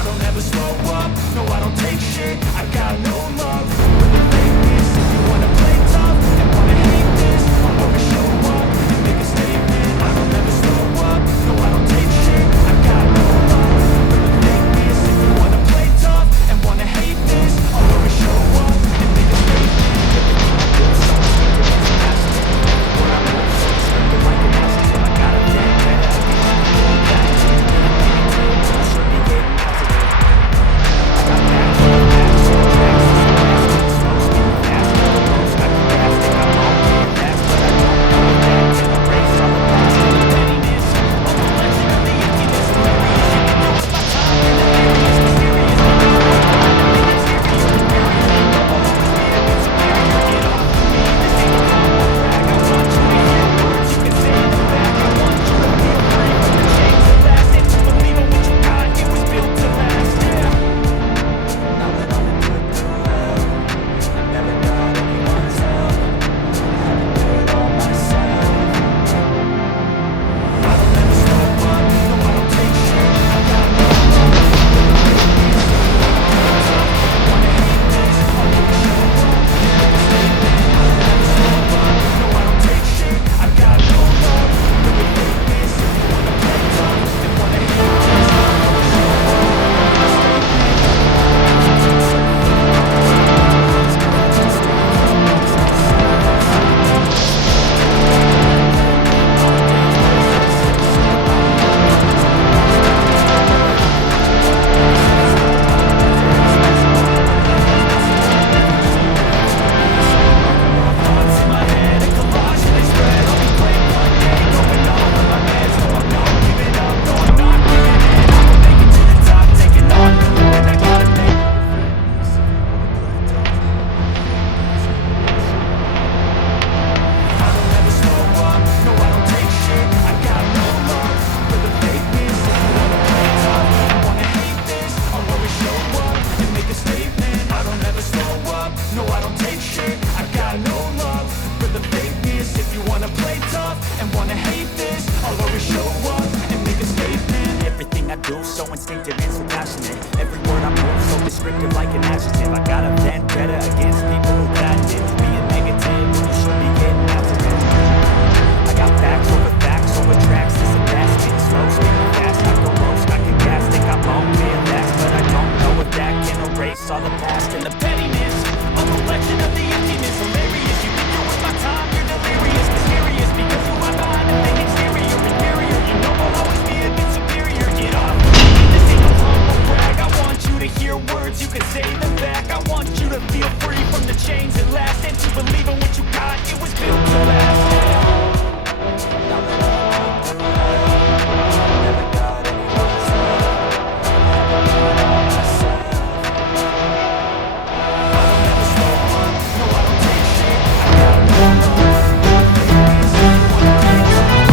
I don't ever slow up, no I don't take shit, I got no love for the fakeness. If you wanna play tough and wanna hate this, I'll always show up and make a statement. I don't ever slow up, no I don't take shit, I got no love for the fakeness. If you wanna play tough and wanna hate this, I'll always show up and make a statement. Everything I do, so I'm scared of it's passionate. What I move, so it's scripted like an adjective. I gotta get better against people that I should be getting out today. I got facts on the facts, so the tracks is the last one. Slow speaking fast, on the road, got the gas, think I'm on getting fast, but I don't know if that can erase all the past and the pettiness. A reflection of the emptiness, hilarious. You can do it by time, you're delirious, mysterious. Because you're a mind, I think it's serious, superior. You know I'll always be a bit superior. Get off of me, this ain't a humble brag. I want you to hear words, you can say them back. I want you to feel free from the chains that last, and to believe in what you got, it was built to last, yeah. Now that I'm in good through hell, I never got anyone's help, I had to do it all myself. I don't ever slow up, no I don't take shit, I got no love for the fakeness. If you wanna play tough and wanna hate this, I'll always show up and make a statement. I don't ever slow up, no I don't take shit, I got no love for the fakeness. If you wanna play tough and wanna hate this, I'll always show up and make a statement. Thoughts in my head, a collage and they spread. I'll be great one day, going off of my meds. No, I'm not giving up, no, I'm not giving in. I will make it to the top, taking off from the wind. I gotta make it. I don't ever slow up, no I don't take shit, I got no love for the fakeness. If you wanna play tough and wanna hate this, I'll always show up and make a statement. I don't ever slow up, no I don't take shit, I got no love for the fakeness. If you wanna play tough and wanna hate this, I'll always show up and make a statement. Everything I do so instinctive and so passionate. Every word I move so descriptive like an adjective. I got a vendetta against people who patented being negative when you should be getting after it. I got facts over tracks, this a basket. Slow speaking fast, I go roast, I can gas. Think I'm on being last, but I don't know if that can erase all the past and the pettiness. A reflection of the emptiness, hilarious. You think you're worth my time, you're delirious, mysterious. Because you are behind the thing exterior, inferior. You know I'll always be a bit superior. Get off of me, this ain't no humble brag. I want you to hear words, you can say them back. I want you to feel free from the chains that last, and to believe in what you got, it was built to last, yeah. Now that I'm through hell, I never got anyone's help, I had to do it all myself. I don't ever slow up, no I don't take shit, I got no love for the fakeness. If you wanna play tough, I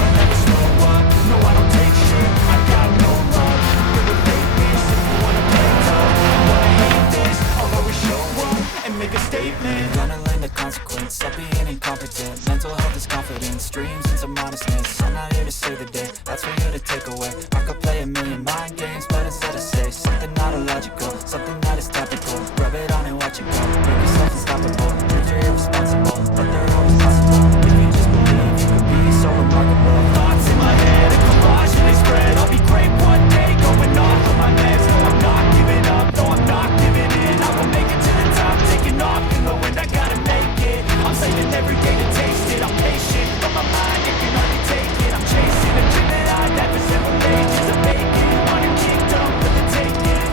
don't ever slow up, no I don't take shit, I got no love for the fakeness. If you wanna play tough and wanna hate this, I'll always show up and make a statement. Gonna learn the consequence of being incompetent. Mental health is confidence, dreams into modestness. I'm not here to save the day, that's for you to take away. I could play a million mind games, but instead I say something not illogical, something that is topical. Rub it on and watch it go, make yourself unstoppable. Dreams are irresponsible, but they're always possible. If you just believe, you could be so remarkable. Thoughts in my head, a collage and they spread. I'll be great one day, going off of my meds. No, I'm not giving up, no, I'm not giving in. I will make it to the top, taking off in the wind. I gotta make it, I'm saving every day to taste it. I'm patient, but my mind, it can hardly take it. I'm chasing a dream that I've had for several ages. A vacant, want a kingdom for the taking.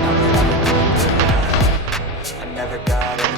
Now that I'm in good, I never got it.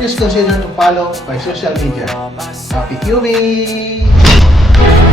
Please consider to follow my social media. Happy viewing!